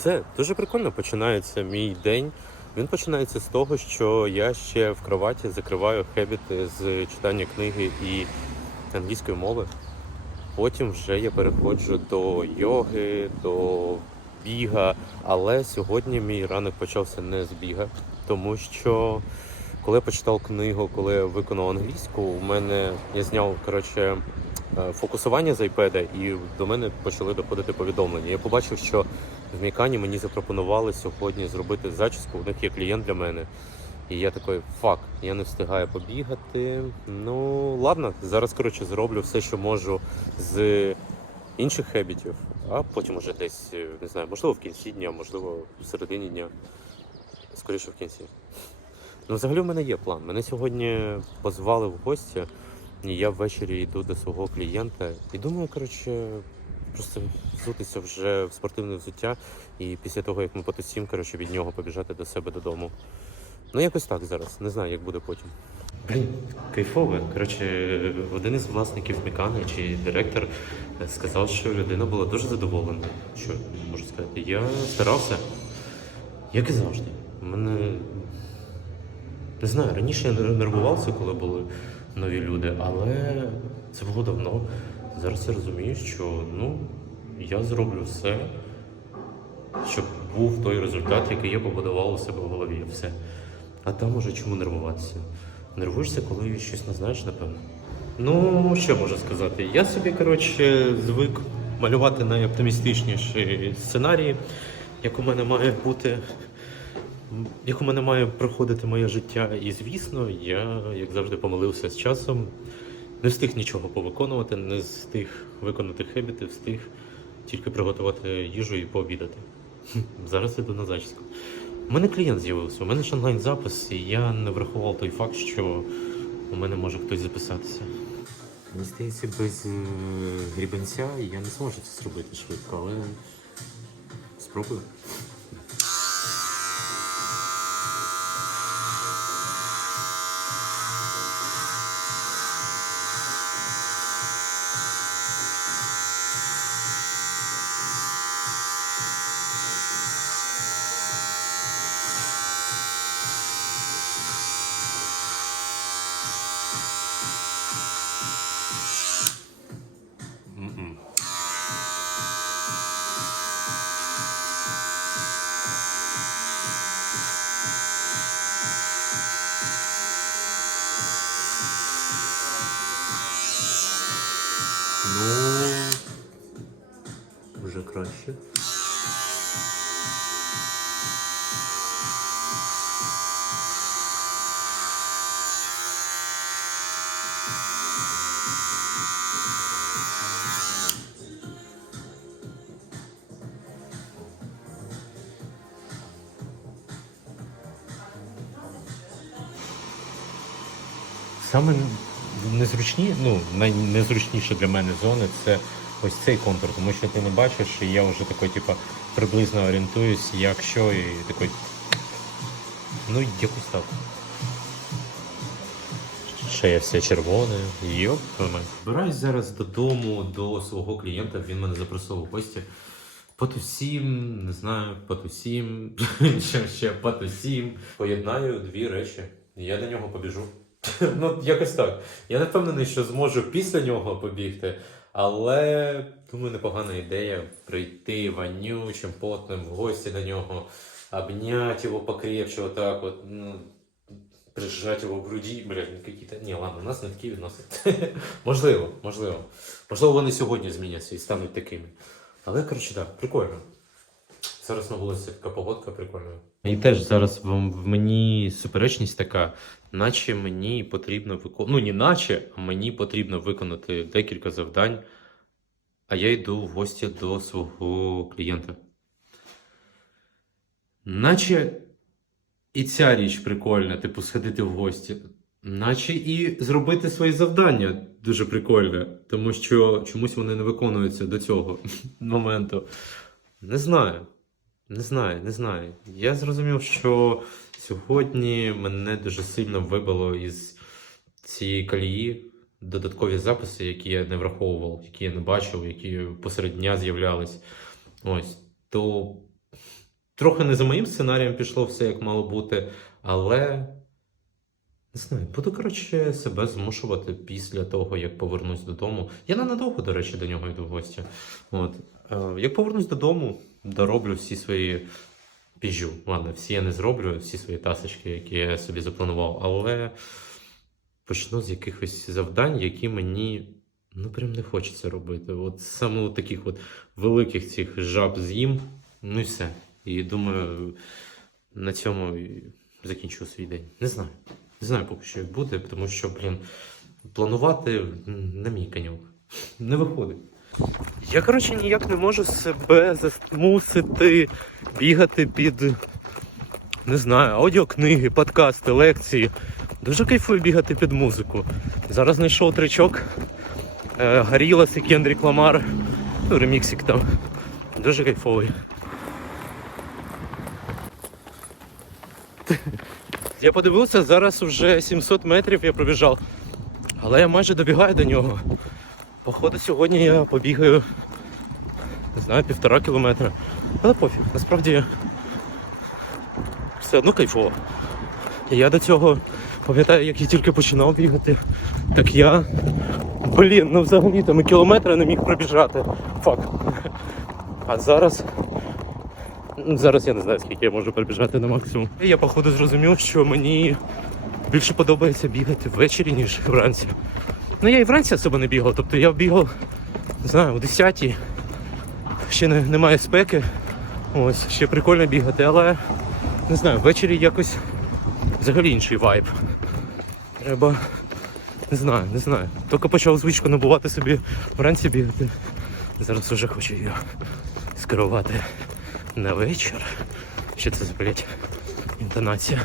Все дуже прикольно починається мій день. Він починається з того, що я ще в кроваті закриваю хебіти з читання книги і англійської мови. Потім вже я переходжу до йоги, до біга. Але сьогодні мій ранок почався не з біга, тому що коли я почитав книгу, коли я виконав англійську, у мене я зняв коротше фокусування з iPad, і до мене почали доходити повідомлення. Я побачив, що в Мікані мені запропонували сьогодні зробити зачіску. У них є клієнт для мене. І я такий, фак, я не встигаю побігати. Ну, ладно, зараз коротше зроблю все, що можу з інших хебітів, а потім уже десь, е, не знаю, можливо, в кінці дня, можливо, в середині дня. Скоріше в кінці. Ну, взагалі, в мене є план. Мене сьогодні позвали в гості, я ввечері йду до свого клієнта. І думаю, коротше, просто взутися вже в спортивне взуття, і після того, як ми потусім, коротше, від нього побіжати до себе додому. Ну, якось так зараз. Не знаю, як буде потім. Блін, кайфове. Коротше, один із власників Мікани чи директор сказав, що людина була дуже задоволена. Що можу сказати? Я старався, як і завжди. Мене не знаю, раніше я нервувався, коли були нові люди, але це було давно. Зараз я розумію, що ну, я зроблю все, щоб був той результат, який я побудував у себе в голові. Все. А там уже чому нервуватися? Нервуєшся, коли щось не знаєш, напевно. Ну, що можу сказати? Я собі, коротше, звик малювати найоптимістичніші сценарії, як у мене має бути як у мене має проходити моє життя. І звісно, я, як завжди, помилився з часом. Не встиг нічого повиконувати, не встиг виконати хебіти, встиг тільки приготувати їжу і пообідати. Зараз іду на зачіску. У мене клієнт з'явився, у мене ж онлайн-запис, і я не врахував той факт, що у мене може хтось записатися. Мені здається, без е, грібенця я не зможу це зробити швидко, але спробую. Ну, вже краще. Саме незручні, ну, найнезручніше для мене зони це ось цей контур, тому що ти не бачиш, і я вже такий, типу, приблизно орієнтуюсь, як що, і такий. Ну, якось так. Ще я все червоне. Йоп, Збираюсь зараз додому до свого клієнта. Він мене запросив у гості. Потусім, не знаю, потусім, ще потусім. Поєднаю дві речі. Я до нього побіжу. ну, якось так. Я не впевнений, що зможу після нього побігти, але думаю, непогана ідея прийти вонючим, потним в гості до нього, обняти його покрепче, отак от, ну, прижати його в груді. Блядь, ну які-то. Ні, ладно, у нас не такі відносини. можливо, можливо. Можливо, вони сьогодні зміняться і стануть такими. Але, коротше, так, прикольно. Зараз на вулиці така погодка прикольна. І теж зараз в, мені суперечність така, наче мені потрібно виконати. Ну, не наче, а мені потрібно виконати декілька завдань, а я йду в гості до свого клієнта. Наче і ця річ прикольна, типу, сходити в гості. Наче і зробити свої завдання дуже прикольне, тому що чомусь вони не виконуються до цього моменту. Не знаю. Не знаю, не знаю. Я зрозумів, що сьогодні мене дуже сильно вибило із цієї колії додаткові записи, які я не враховував, які я не бачив, які посеред дня з'являлись. Ось. То Трохи не за моїм сценарієм пішло все як мало бути, але не знаю, буду коротше себе змушувати після того, як повернусь додому. Я ненадовго, до речі, до нього йду в гості. От. Е, Як повернусь додому, дороблю всі свої піжу. Ладно, всі я не зроблю, всі свої тасочки, які я собі запланував, але почну з якихось завдань, які мені ну прям не хочеться робити. От саме от таких от великих цих жаб з'їм, ну і все. І думаю, на цьому закінчу свій день. Не знаю. Не знаю поки що як буде, тому що, блін, планувати не мій конюк. Не виходить. Я, коротше, ніяк не можу себе змусити бігати під, не знаю, аудіокниги, подкасти, лекції. Дуже кайфую бігати під музику. Зараз знайшов тричок е, Горілас і Кендрік Ламар. Ну, реміксик там. Дуже кайфовий. Я подивився, зараз вже 700 метрів я пробіжав. Але я майже добігаю до нього. Походу, сьогодні я побігаю, не знаю, півтора кілометра. Але пофіг, насправді все одно кайфово. Я до цього пам'ятаю, як я тільки починав бігати, так я. Блін, ну взагалі там і кілометра не міг пробіжати. Факт. А зараз. ну, Зараз я не знаю, скільки я можу пробіжати на максимум. Я, походу, зрозумів, що мені більше подобається бігати ввечері, ніж вранці. Ну я і вранці особо не бігав, тобто я бігав, не знаю, о 10-й. ще не, немає спеки. Ось, ще прикольно бігати, але не знаю, ввечері якось взагалі інший вайб. Треба. Не знаю, не знаю. Тільки почав звичку набувати собі вранці бігати. Зараз вже хочу її скерувати на вечір. Що це за блять інтонація?